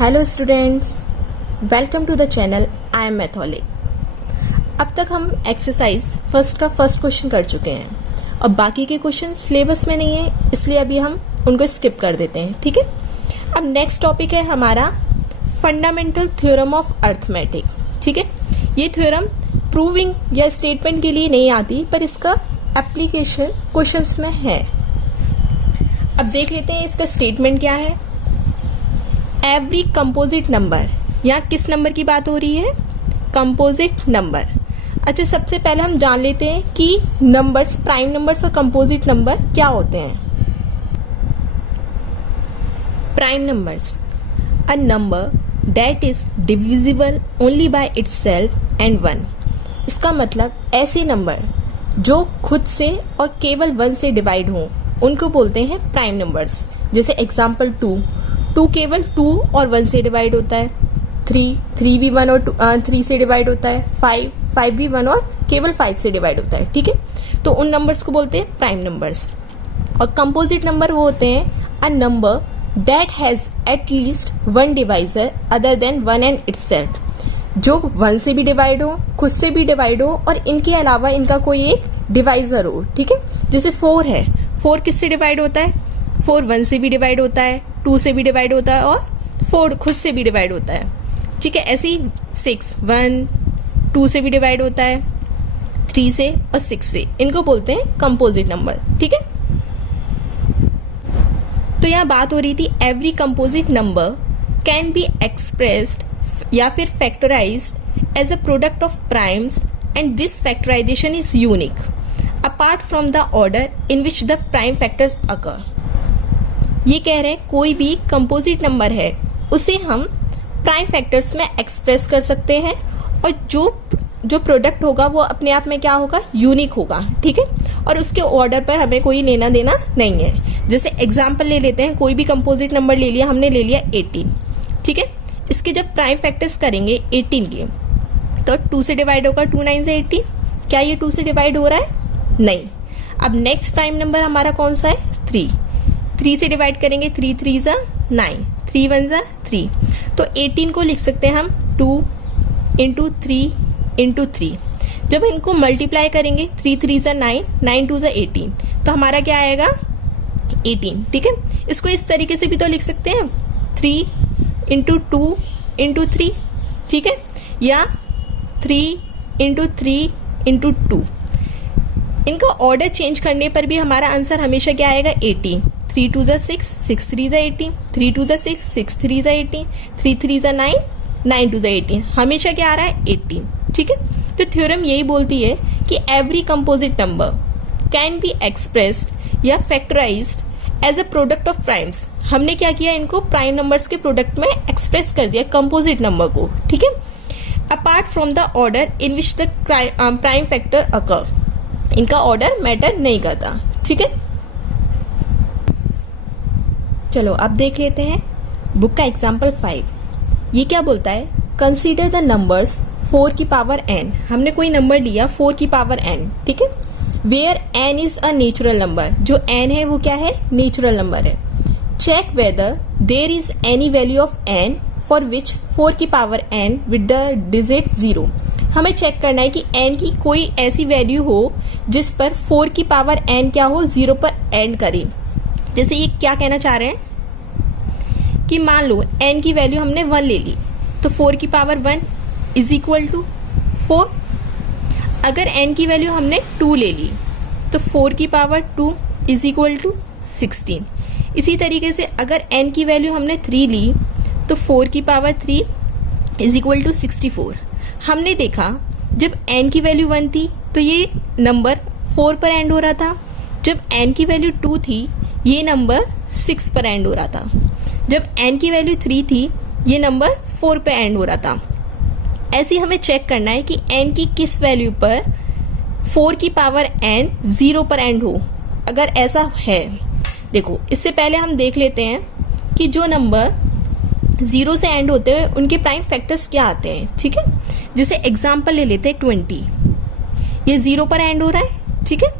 Hello students, welcome to the channel. I am Matholic. अब तक हम एक्सरसाइज फर्स्ट का फर्स्ट क्वेश्चन कर चुके हैं और बाकी के क्वेश्चन सिलेबस में नहीं है, इसलिए अभी हम उनको स्किप कर देते हैं। ठीक है, अब नेक्स्ट टॉपिक है हमारा फंडामेंटल थ्योरम ऑफ अर्थमेटिक। ठीक है, ये थ्योरम प्रूविंग या स्टेटमेंट के लिए नहीं आती, पर इसका एप्लीकेशन क्वेश्चंस में है। अब देख लेते हैं इसका स्टेटमेंट क्या है। एवरी कंपोजिट नंबर, यहाँ किस नंबर की बात हो रही है? Composite number. अच्छा, सबसे पहले हम जान लेते हैं कि नंबर्स, प्राइम नंबर्स और कंपोजिट नंबर क्या होते हैं। Prime numbers, a number that is divisible only by itself and one. इसका मतलब ऐसे नंबर जो खुद से और केवल वन से डिवाइड हों, उनको बोलते हैं प्राइम नंबर्स। जैसे एग्जाम्पल टू केवल 2 और 1 से डिवाइड होता है। 3 भी 1 और 3 से डिवाइड होता है। 5 भी 1 और केवल 5 से डिवाइड होता है। ठीक है, तो उन नंबर्स को बोलते हैं प्राइम नंबर्स। और कंपोजिट नंबर वो होते हैं a number that has at least one divisor other than one and itself, जो 1 से भी डिवाइड हो, खुद से भी डिवाइड हो और इनके अलावा इनका कोई एक डिवाइजर हो। ठीक है, जैसे 4 है। 4 किससे डिवाइड होता है? 4 1 से भी डिवाइड होता है, 2 से भी डिवाइड होता है और 4 खुद से भी डिवाइड होता है। ठीक है, ऐसे ही 6 1 2 से भी डिवाइड होता है, 3 से और 6 से। इनको बोलते हैं कंपोजिट नंबर। ठीक है, तो यहाँ बात हो रही थी every composite number can be expressed या फिर factorized as a product of primes and this factorization is unique apart from the order in which the prime factors occur. ये कह रहे हैं कोई भी कंपोजिट नंबर है उसे हम प्राइम फैक्टर्स में एक्सप्रेस कर सकते हैं और जो प्रोडक्ट होगा वो अपने आप में क्या होगा? यूनिक होगा। ठीक है, और उसके ऑर्डर पर हमें कोई लेना देना नहीं है। जैसे एग्जांपल ले लेते हैं, कोई भी कंपोजिट नंबर ले लिया, हमने ले लिया 18। ठीक है, इसके जब प्राइम फैक्टर्स करेंगे 18 के, तो 2 से डिवाइड होगा, 2 9 से 18। क्या ये 2 से डिवाइड हो रहा है? नहीं। अब नेक्स्ट प्राइम नंबर हमारा कौन सा है? 3 से डिवाइड करेंगे, 3 3 जा 9, 3 1 जा 3। तो 18 को लिख सकते हैं हम 2 इंटू 3 इंटू 3। जब इनको मल्टीप्लाई करेंगे, 3 3 जा 9, 9 2 जा 18, तो हमारा क्या आएगा? 18। ठीक है, इसको इस तरीके से भी तो लिख सकते हैं, 3 इंटू 2 इंटू 3। ठीक है, या 3 इंटू 3 इंटू 2। इनका ऑर्डर चेंज करने पर भी हमारा आंसर हमेशा क्या आएगा? 18। 3 2 जा 6, 6 3 जा 18, 3 2 जा 6, 6 3 जा 18, 3 3 जा 9, 9 2 जा 18। हमेशा क्या आ रहा है? 18। ठीक है, तो थ्योरम यही बोलती है कि every composite number can be expressed या factorized as a product of primes. हमने क्या किया? इनको प्राइम नंबर्स के प्रोडक्ट में एक्सप्रेस कर दिया, कंपोजिट नंबर को। ठीक है, apart from the order in which the prime factor occur. इनका ऑर्डर मैटर नहीं करता। ठीक है, चलो अब देख लेते हैं बुक का एग्जाम्पल 5। ये क्या बोलता है? कंसीडर द नंबर्स 4 की पावर n। हमने कोई नंबर लिया 4 की पावर n। ठीक है, where n is a natural number. जो n है वो क्या है? नेचुरल नंबर है। Check whether there is any value of n for which 4 की power n with the digit 0। हमें चेक करना है कि n की कोई ऐसी वैल्यू हो जिस पर 4 की पावर n क्या हो? 0 पर एंड करे। जैसे ये क्या कहना चाह रहे हैं कि मान लो n की वैल्यू हमने 1 ले ली, तो 4 की पावर 1 इज इक्वल टू 4। अगर n की वैल्यू हमने 2 ले ली, तो 4 की पावर 2 इज इक्वल टू 16। इसी तरीके से अगर n की वैल्यू हमने 3 ली, तो 4 की पावर 3 इज इक्वल टू 64। हमने देखा जब n की वैल्यू 1 थी तो ये नंबर 4 पर एंड हो रहा था। जब n की वैल्यू 2 थी, ये नंबर 6 पर एंड हो रहा था। जब n की वैल्यू 3 थी, ये नंबर 4 पर एंड हो रहा था। ऐसे ही हमें चेक करना है कि n की किस वैल्यू पर 4 की पावर n 0 पर एंड हो। अगर ऐसा है, देखो इससे पहले हम देख लेते हैं कि जो नंबर 0 से एंड होते हैं उनके प्राइम फैक्टर्स क्या आते हैं। ठीक है, जैसे एग्जाम्पल ले लेते हैं 20। ये 0 पर एंड हो रहा है। ठीक है,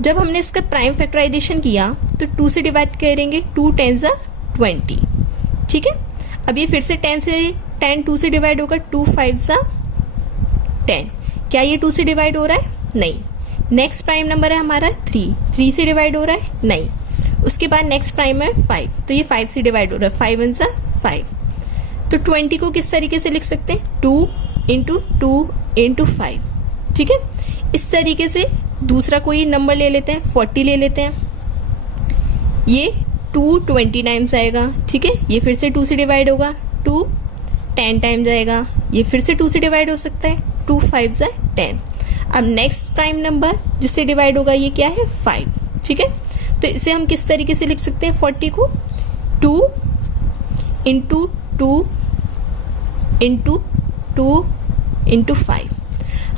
जब हमने इसका प्राइम फैक्टराइजेशन किया तो 2 से डिवाइड करेंगे, 2 10 जा 20। ठीक है, अब ये फिर से 10 2 से डिवाइड होगा, 2 5 सा 10। क्या ये 2 से डिवाइड हो रहा है? नहीं। नेक्स्ट प्राइम नंबर है हमारा 3 से डिवाइड हो रहा है? नहीं। उसके बाद नेक्स्ट प्राइम है 5, तो ये 5 से डिवाइड हो रहा है, 5 1 सा 5। तो 20 को किस तरीके से लिख सकते हैं? 2 इंटू 2 इंटू 5, ठीक है। इस तरीके से दूसरा कोई नंबर ले लेते हैं, 40 ले लेते हैं। ये 2 20 टाइम्स आएगा, ठीक है। ये फिर से 2 से डिवाइड होगा, 2 10 टाइम्स आएगा। ये फिर से 2 से डिवाइड हो सकता है, 2 5 सा 10। अब नेक्स्ट प्राइम नंबर जिससे डिवाइड होगा ये क्या है? 5, ठीक है। तो इसे हम किस तरीके से लिख सकते हैं 40 को? 2 इंटू 2 इंटू 2 इंटू 5।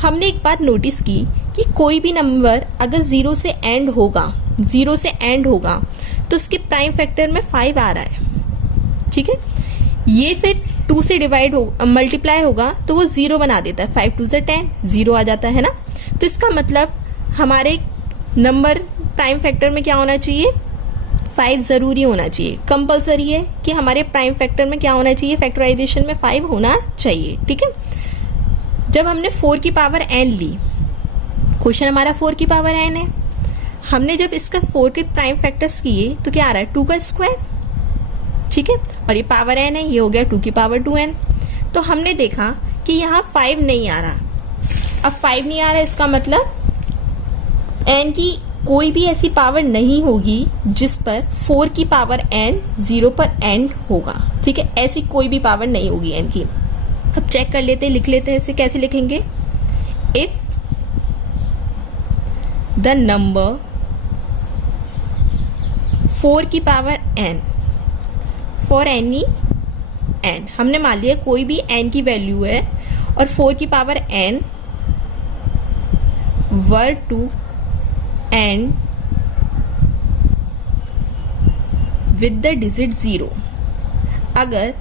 हमने एक बात नोटिस की कि कोई भी नंबर अगर 0 से एंड होगा तो उसके प्राइम फैक्टर में 5 आ रहा है, ठीक है। ये फिर 2 से डिवाइड मल्टीप्लाई होगा तो वो 0 बना देता है, 5 2 से 10, 0 आ जाता है ना। तो इसका मतलब हमारे नंबर प्राइम फैक्टर में क्या होना चाहिए? 5 जरूरी होना चाहिए, कंपलसरी है कि हमारे प्राइम फैक्टर में क्या होना चाहिए? फैक्टराइजेशन में 5 होना चाहिए, ठीक है। जब हमने 4 की पावर n ली, क्वेश्चन हमारा 4 की पावर n है, हमने जब इसका 4 के प्राइम फैक्टर्स किए तो क्या आ रहा है? 2 का स्क्वायर, ठीक है। और ये पावर n है, ये हो गया 2 की पावर 2n। तो हमने देखा कि यहाँ 5 नहीं आ रहा। अब 5 नहीं आ रहा, इसका मतलब n की कोई भी ऐसी पावर नहीं होगी जिस पर 4 की पावर n 0 पर एंड होगा, ठीक है। ऐसी कोई भी पावर नहीं होगी n की। अब चेक कर लेते हैं, लिख लेते हैं इसे। कैसे लिखेंगे? इफ द नंबर 4 की power n for any n, हमने मान लिया कोई भी n की वैल्यू है और 4 की power n were to end with the digit 0। अगर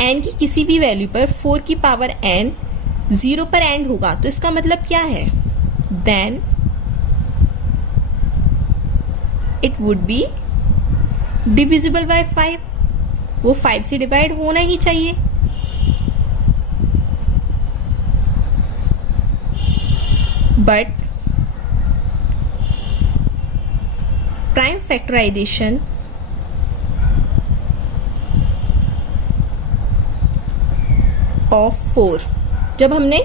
n की किसी भी वैल्यू पर 4 की पावर n 0 पर एंड होगा तो इसका मतलब क्या है? Then it would be divisible by 5, वो 5 से डिवाइड होना ही चाहिए। बट प्राइम फैक्टराइजेशन ऑफ 4, जब हमने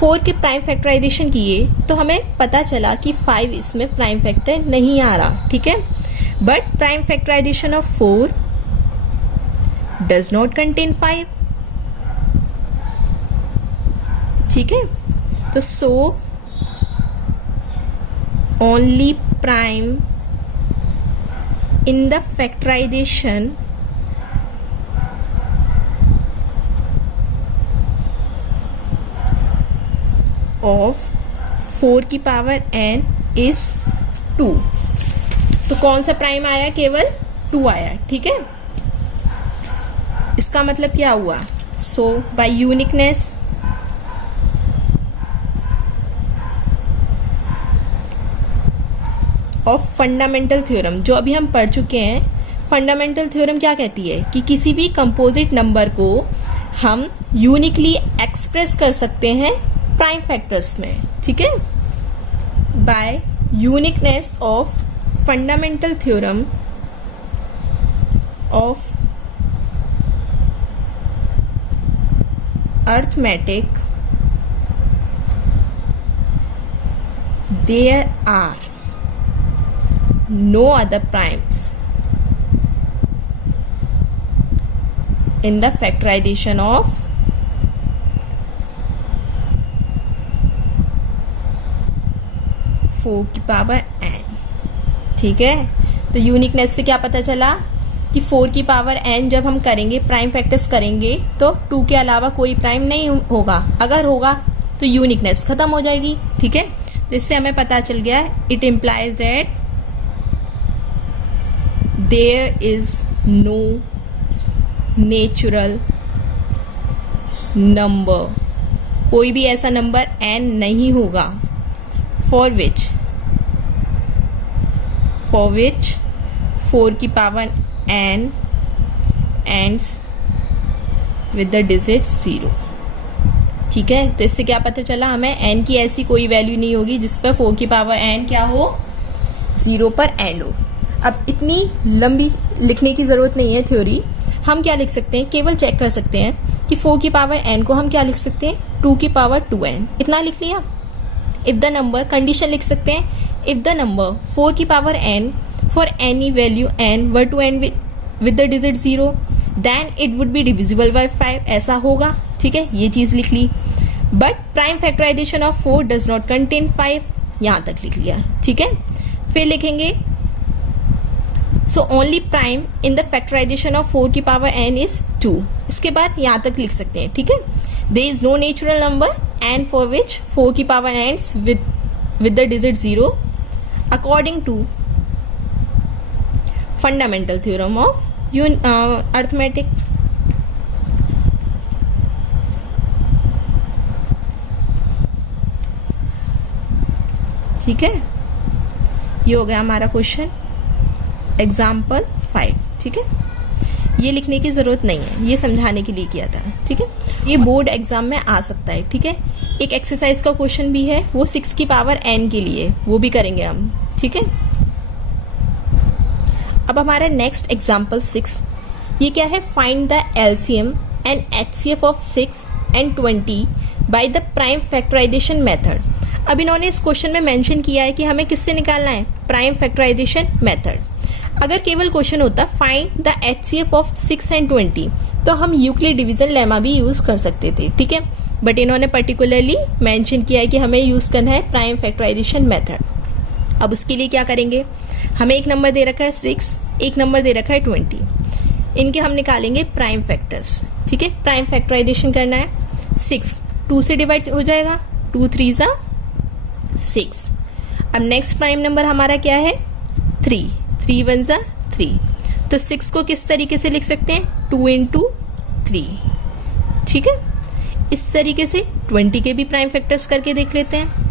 4 के प्राइम फैक्टराइजेशन किए तो हमें पता चला कि 5 इसमें प्राइम फैक्टर नहीं आ रहा, ठीक है। But prime factorization of 4 does not contain 5, ठीक है। तो so only prime in the factorization of 4 की पावर n is 2। तो कौन सा प्राइम आया? केवल 2 आया, ठीक है। इसका मतलब क्या हुआ? So by uniqueness of fundamental theorem, जो अभी हम पढ़ चुके हैं। फंडामेंटल थ्योरम क्या कहती है कि किसी भी कंपोजिट नंबर को हम यूनिकली एक्सप्रेस कर सकते हैं प्राइम फैक्टर्स में, ठीक है। By uniqueness of fundamental theorem of arithmetic, there are no other primes in the factorization of 4 की पावर n, ठीक है। तो यूनिकनेस से क्या पता चला कि 4 की पावर n जब हम करेंगे, प्राइम फैक्टर्स करेंगे, तो 2 के अलावा कोई प्राइम नहीं होगा। अगर होगा तो यूनिकनेस खत्म हो जाएगी, ठीक है। तो इससे हमें पता चल गया, it implies that there is no natural number, कोई भी ऐसा नंबर n नहीं होगा for which 4 की power n ends with the digit 0। ठीक है, तो इससे क्या पता चला हमें n की ऐसी कोई वैल्यू नहीं होगी जिस पर 4 की पावर n क्या हो, 0 पर एंड हो। अब इतनी लंबी लिखने की जरूरत नहीं है थ्योरी, हम क्या लिख सकते हैं, केवल चेक कर सकते हैं कि 4 की पावर n को हम क्या लिख सकते हैं, 2 की पावर 2n, इतना लिख लिया। इफ द नंबर, कंडीशन लिख सकते हैं, इफ द नंबर 4 की power n for any value n were to end with the digit 0 then it would be divisible by 5, ऐसा होगा। ठीक है, ये चीज लिख ली। But prime factorization of 4 does not contain 5, यहां तक लिख लिया। ठीक है, फिर लिखेंगे so only prime in the factorization of 4 की पावर n इज 2, इसके बाद यहां तक लिख सकते हैं। ठीक है, there is no natural number n for which 4 की power ends with the digit 0 according to fundamental theorem of arithmetic। ठीक है, ये हो गया हमारा क्वेश्चन एग्जाम्पल 5। ठीक है, ये लिखने की जरूरत नहीं है, ये समझाने के लिए किया था। ठीक है, ये बोर्ड एग्जाम में आ सकता है। ठीक है, एक एक्सरसाइज का क्वेश्चन भी है, वो 6 की पावर n के लिए, वो भी करेंगे हम। ठीक है, अब हमारा नेक्स्ट एग्जाम्पल 6, ये क्या है, find the LCM and HCF of 6 and 20 by the prime factorization method. अब इन्होंने इस क्वेश्चन में मेंशन किया है कि हमें किससे निकालना है, प्राइम फैक्टराइजेशन मेथड। अगर केवल क्वेश्चन होता find the HCF of 6 and 20 तो हम यूक्लिड डिवीजन लेमा भी यूज कर सकते थे। ठीक है, बट इन्होंने पर्टिकुलरली मेंशन किया है कि हमें यूज करना है प्राइम फैक्टराइजेशन मेथड। अब उसके लिए क्या करेंगे, हमें एक नंबर दे रखा है 6, एक नंबर दे रखा है 20, इनके हम निकालेंगे प्राइम फैक्टर्स। ठीक है, प्राइम फैक्टराइजेशन करना है, 6 2 से डिवाइड हो जाएगा, 2 3 ज़ा 6। अब नेक्स्ट प्राइम नंबर हमारा क्या है, 3 3 1 ज़ा 3, तो 6 को किस तरीके से लिख सकते हैं, 2 into 3। ठीक है, इस तरीके से 20 के भी प्राइम फैक्टर्स करके देख लेते हैं।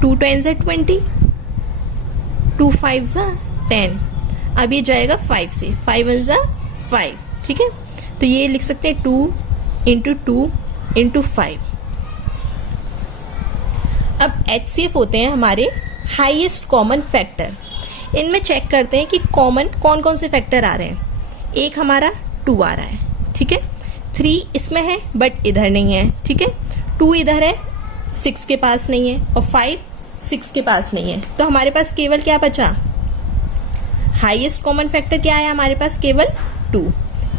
2 10 ज़ा 20, 2 5 ज़ा 10, अब ये जाएगा 5 से, 5 1 ज़ा 5। ठीक है, तो ये लिख सकते हैं 2 into 2 into 5। अब HCF होते हैं हमारे हाईएस्ट कॉमन फैक्टर। इनमें चेक करते हैं कि कॉमन कौन कौन से फैक्टर आ रहे हैं। एक हमारा 2 आ रहा है। ठीक है, 3 इसमें है बट इधर नहीं है। ठीक है, 2 इधर है, 6 के पास नहीं है, और 5 6 के पास नहीं है, तो हमारे पास केवल क्या बचा, हाईएस्ट कॉमन फैक्टर क्या है हमारे पास, केवल 2।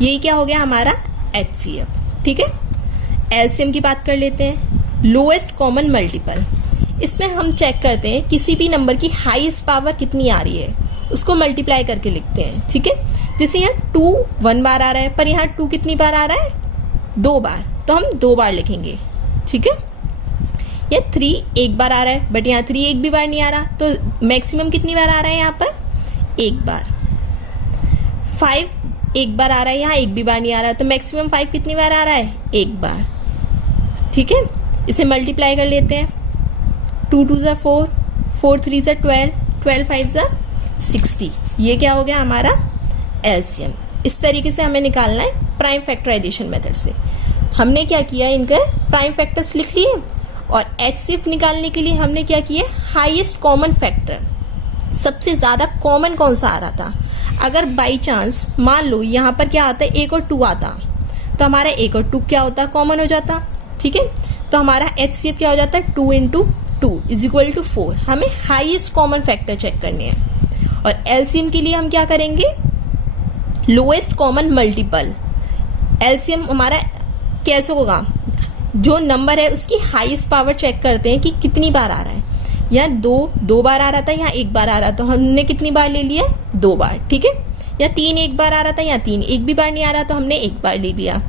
यही क्या हो गया हमारा HCF। ठीक है, एलसीएम की बात कर लेते हैं, लोएस्ट कॉमन मल्टीपल। इसमें हम चेक करते हैं किसी भी नंबर की हाईएस्ट पावर कितनी आ रही है, उसको मल्टीप्लाई करके लिखते हैं। ठीक है, जैसे यहाँ 2 1 बार आ रहा है, पर यहाँ 2 कितनी बार आ रहा है, 2 बार, तो हम 2 बार लिखेंगे। ठीक है, या 3 1 बार आ रहा है, बट यहाँ 3 एक भी बार नहीं आ रहा, तो मैक्सिमम कितनी बार आ रहा है यहाँ पर, 1 बार। 5 1 बार आ रहा है, यहाँ 1 भी बार नहीं आ रहा, तो मैक्सिमम 5 कितनी बार आ रहा है, 1 बार। ठीक है, इसे मल्टीप्लाई कर लेते हैं, 2 2 ज़ा 4, 4 3 ज़ा 12, 12 5 ज़ा 60। ये क्या हो गया हमारा एलसीएम। इस तरीके से हमें निकालना है प्राइम फैक्टराइजेशन मेथड से। हमने क्या किया, इनके प्राइम फैक्टर्स लिख लिए, और एचसीएफ निकालने के लिए हमने क्या किया, हाईएस्ट कॉमन फैक्टर, सबसे ज्यादा कॉमन कौन सा आ रहा था। अगर बाई चांस मान लो यहाँ पर क्या आता है, 1 और 2 आता, तो हमारा 1 और 2 क्या होता, कॉमन हो जाता। ठीक है, तो हमारा HCF क्या हो जाता है, 2 into 2 इज इक्वल टू 4। हमें हाईएस्ट कॉमन फैक्टर चेक करने हैं। और एलसीएम के लिए हम क्या करेंगे, लोएस्ट कॉमन मल्टीपल। एलसीएम हमारा कैसे होगा, जो नंबर है उसकी हाईएस्ट पावर चेक करते हैं कि कितनी बार आ रहा है। यहाँ 2 बार आ रहा था, यहाँ 1 बार आ रहा, तो हमने कितनी बार ले लिया, 2 बार। ठीक है, यहाँ 3 1 बार आ रहा था, यहाँ 3 एक भी बार नहीं आ रहा, तो हमने 1 बार ले लिया।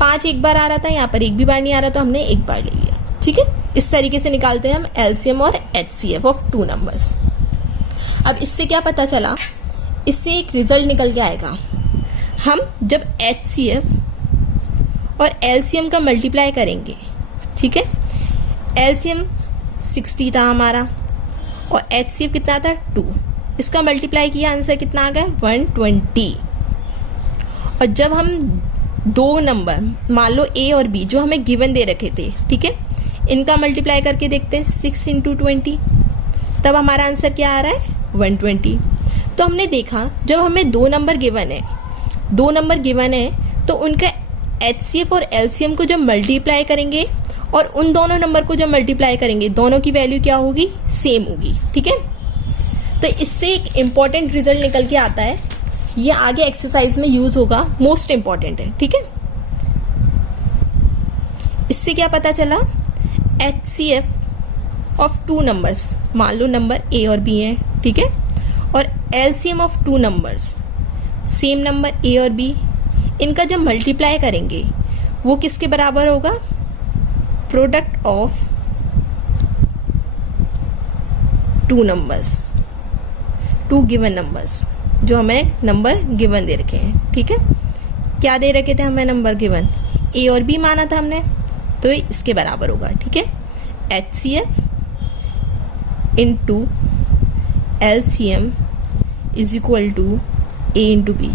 5 1 बार आ रहा था, यहाँ पर 1 भी बार नहीं आ रहा, तो हमने 1 बार ले लिया। ठीक है, इस तरीके से निकालते हैं हम एलसीएम और HCF ऑफ 2 नंबर्स। अब इससे क्या पता चला, इससे एक रिजल्ट निकल के आएगा। हम जब HCF और LCM का मल्टीप्लाई करेंगे, ठीक है, LCM 60 था हमारा और HCF कितना था, 2। इसका मल्टीप्लाई किया, आंसर कितना आ गया, 120। और जब हम दो नंबर मान लो ए और बी जो हमें गिवन दे रखे थे, ठीक है, इनका मल्टीप्लाई करके देखते हैं 6 इंटू 20, तब हमारा आंसर क्या आ रहा है 120। तो हमने देखा जब हमें दो नंबर गिवन है तो उनका HCF और LCM को जब मल्टीप्लाई करेंगे और उन दोनों नंबर को जब मल्टीप्लाई करेंगे दोनों की वैल्यू क्या होगी, सेम होगी, ठीक है। तो इससे एक इम्पॉर्टेंट रिजल्ट निकल के आता है, ये आगे एक्सरसाइज में यूज होगा, मोस्ट इम्पॉर्टेंट है, ठीक है। इससे क्या पता चला, HCF ऑफ टू नंबर्स, मान लो नंबर A और B है, ठीक है, और LCM of two numbers, same number A और B, इनका जब मल्टीप्लाई करेंगे वो किसके बराबर होगा, product of two numbers, two given numbers, जो हमें नंबर गिवन दे रखे हैं, ठीक है। क्या दे रखे थे हमें नंबर गिवन, A और B माना था हमने, तो इसके बराबर होगा, ठीक है। HCF into LCM is equal to A into B,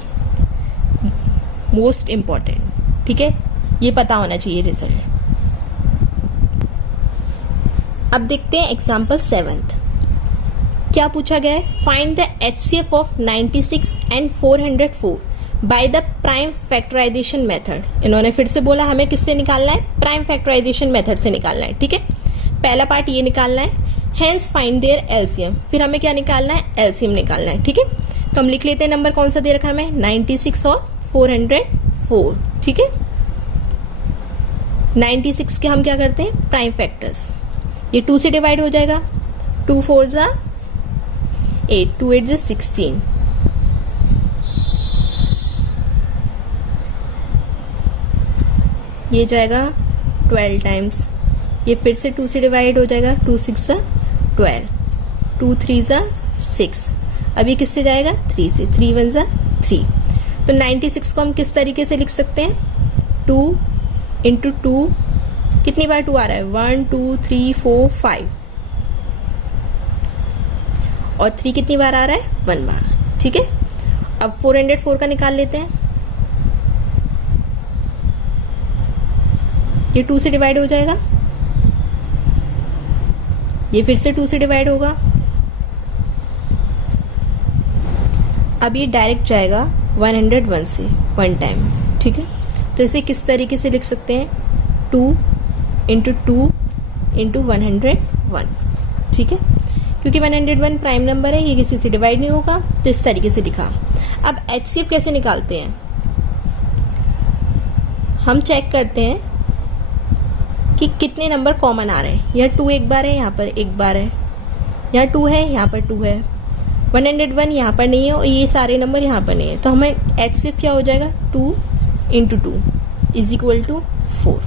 most important, ठीक है, ये पता होना चाहिए रिजल्ट। अब देखते हैं एग्जाम्पल 7th, क्या पूछा गया है, find the HCF of 96 and 404 by the prime factorization method. इन्होंने फिर से बोला हमें किससे निकालना है, प्राइम फैक्टराइजेशन मेथड से निकालना है, ठीक है। पहला पार्ट ये निकालना है, हेंस फाइंड देयर LCM, फिर हमें क्या निकालना है, LCM निकालना है, ठीक है। तो हम लिख लेते हैं नंबर कौन सा दे रखा है हमें, 96 और 404, ठीक है। 96 के हम क्या करते हैं, प्राइम फैक्टर्स, ये 2 से डिवाइड हो जाएगा, 2 4 जा 8, 2 8 जा 16, ये जाएगा 12 टाइम्स, ये फिर से 2 से डिवाइड हो जाएगा, 2 6 जा 12, 2 3 जा 6, अब ये किससे जाएगा, 3 से, 3 1 जा 3। तो 96 को हम किस तरीके से लिख सकते हैं, 2 इंटू 2, कितनी बार 2 आ रहा है, 1 2 3 4 5, और 3 कितनी बार आ रहा है, 1 बार, ठीक है। अब 404 का निकाल लेते हैं, ये 2 से डिवाइड हो जाएगा, ये फिर से 2 से डिवाइड होगा, अब ये डायरेक्ट जाएगा 101 से 1 टाइम, ठीक है। तो इसे किस तरीके से लिख सकते हैं, 2 इंटू 2 इंटू 101, ठीक है, क्योंकि 101 प्राइम नंबर है, ये किसी से डिवाइड नहीं होगा, तो इस तरीके से लिखा। अब HCF कैसे निकालते हैं, हम चेक करते हैं कि कितने नंबर कॉमन आ रहे हैं, यहाँ 2 एक बार है, यहाँ पर एक बार है, यहाँ 2 है, यहाँ पर 2 है, 101 यहाँ पर नहीं है और ये सारे नंबर यहाँ पर नहीं है, तो हमें HCF क्या हो जाएगा, 2 into 2 is equal to 4।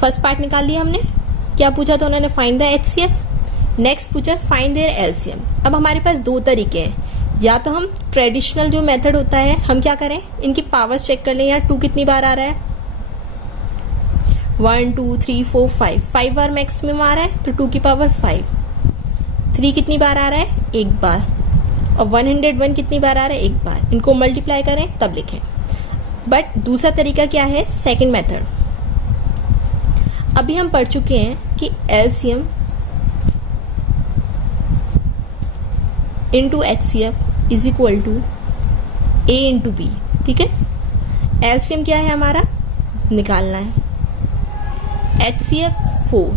First part निकाल लिया हमने, क्या पूछा था उन्होंने, फाइंड द HCF, नेक्स्ट पूछा फाइंड देयर LCM। अब हमारे पास दो तरीके हैं, या तो हम ट्रेडिशनल जो मेथड होता है, हम क्या करें, इनकी पावर्स चेक कर लें, यहाँ 2 कितनी बार आ रहा है, 1 2 3 4 5 बार मैक्सिमम आ रहा है, तो 2 की पावर 5, 3 कितनी बार आ रहा है, एक बार, और 101 कितनी बार आ रहा है, एक बार, इनको मल्टीप्लाई करें तब लिखें। बट दूसरा तरीका क्या है, सेकंड मेथड। अभी हम पढ़ चुके हैं कि LCM into HCF is equal to A into B, ठीक है। LCM क्या है हमारा, निकालना है, HCF 4,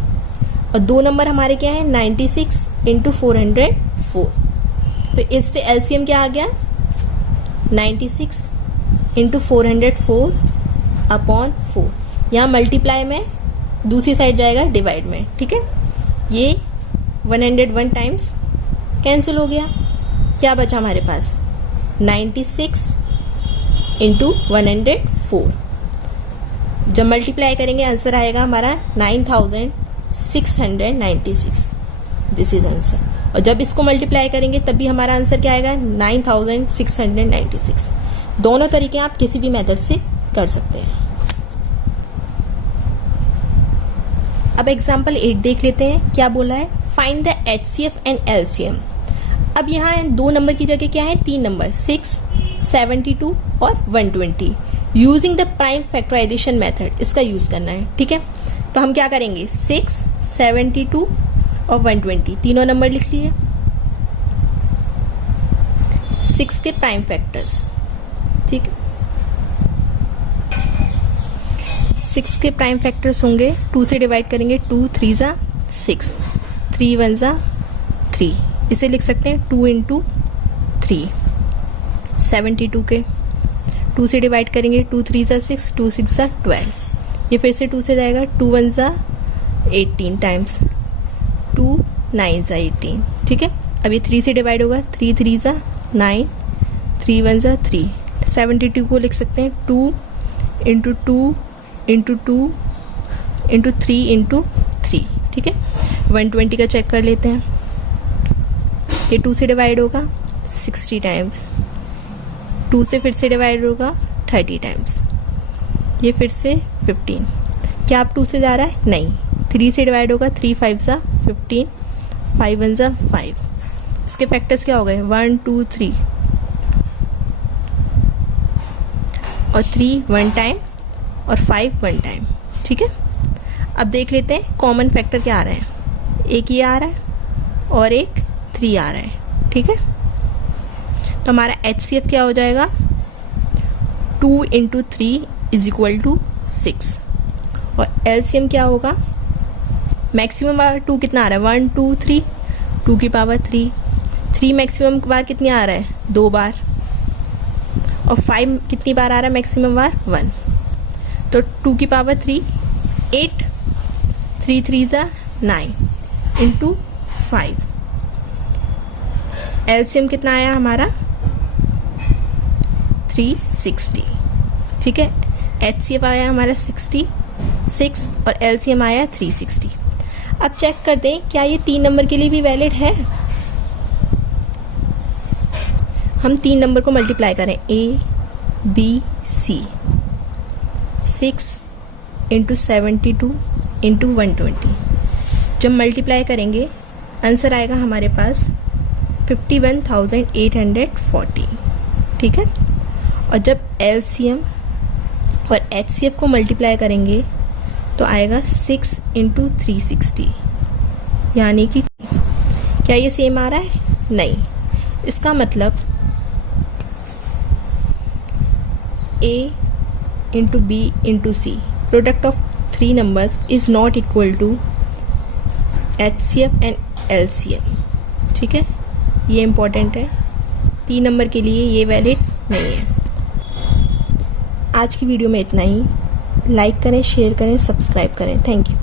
और दो नंबर हमारे क्या है, 96 इंटू 404, तो इससे LCM क्या आ गया, 96 इंटू 404 अपॉन 4, यहाँ मल्टीप्लाई में दूसरी साइड जाएगा डिवाइड में, ठीक है। ये 101 टाइम्स कैंसिल हो गया, क्या बचा हमारे पास, 96 इंटू 104, जब मल्टीप्लाई करेंगे आंसर आएगा हमारा 9696, दिस इज आंसर। और जब इसको मल्टीप्लाई करेंगे तब भी हमारा आंसर क्या आएगा, 9696। दोनों तरीके आप किसी भी मेथड से कर सकते हैं। अब एग्जाम्पल 8 देख लेते हैं, क्या बोला है, find the HCF and LCM। अब यहाँ 2 नंबर की जगह क्या है, 3 नंबर, 6 72 और 120 using the prime factorization method, इसका यूज़ करना है। ठीक है, तो हम क्या करेंगे, 6, 72 और 120 तीनों नंबर लिख लिए। 6 के प्राइम फैक्टर्स, ठीक है, 6 के प्राइम फैक्टर्स होंगे, 2 से डिवाइड करेंगे, 2 3 ज़ा 6, 3 1 ज़ा 3, इसे लिख सकते हैं 2 इंटू 3। 72 के 2 से डिवाइड करेंगे, 2 3 ज़ा 6, 2 6 ज़ा 12, ये फिर से 2 से जाएगा, 2 1 ज़ा 18 टाइम्स 2 9 ज़ा 18। ठीक है, अब ये 3 से डिवाइड होगा, 3 3 ज़ा 9, 3 1 ज़ा 3। 72 को लिख सकते हैं 2 इंटू 2 इंटू 2 इंटू 3 इंटू 3। ठीक है, 120 का चेक कर लेते हैं, ये 2 से डिवाइड होगा 60 टाइम्स, 2 से फिर से डिवाइड होगा 30 टाइम्स, ये फिर से 15। क्या आप 2 से जा रहा है, नहीं, 3 से डिवाइड होगा, 3 5 ज़ा 15, 5 1 ज़ा 5, इसके फैक्टर्स क्या हो गए, 1 2 3 और 3 1 टाइम और 5 1 टाइम। ठीक है, अब देख लेते हैं कॉमन फैक्टर क्या आ रहा है, एक ये आ रहा है और एक 3 आ रहा है। ठीक है, तो हमारा HCF क्या हो जाएगा, 2 इंटू 3 इज इक्वल टू 6, और LCM क्या होगा, मैक्सिमम बार 2 कितना आ रहा है, 1 2 3, 2 की पावर 3, 3 मैक्सिमम बार कितनी आ रहा है, 2 बार, और 5 कितनी बार आ रहा है मैक्सिमम बार, 1, तो 2 की पावर 3 8, 3 3 ज़ा 9 इंटू 5। LCM कितना आया हमारा, 360। ठीक है, HCF आया हमारा 66 और LCM आया 360। अब चेक कर दें क्या ये 3 नंबर के लिए भी वैलिड है। हम 3 नंबर को मल्टीप्लाई करें, A B C, 6 into 72 into 120, जब मल्टीप्लाई करेंगे आंसर आएगा हमारे पास 51,840। ठीक है, और जब LCM और HCF को मल्टीप्लाई करेंगे तो आएगा 6 इंटू 360, यानी कि क्या ये सेम आ रहा है, नहीं, इसका मतलब A into B into C product of 3 numbers is not equal to HCF and LCM। ठीक है, ये इम्पॉर्टेंट है, 3 नंबर के लिए ये वैलिड नहीं है। आज की वीडियो में इतना ही, लाइक करें, शेयर करें, सब्सक्राइब करें, थैंक यू।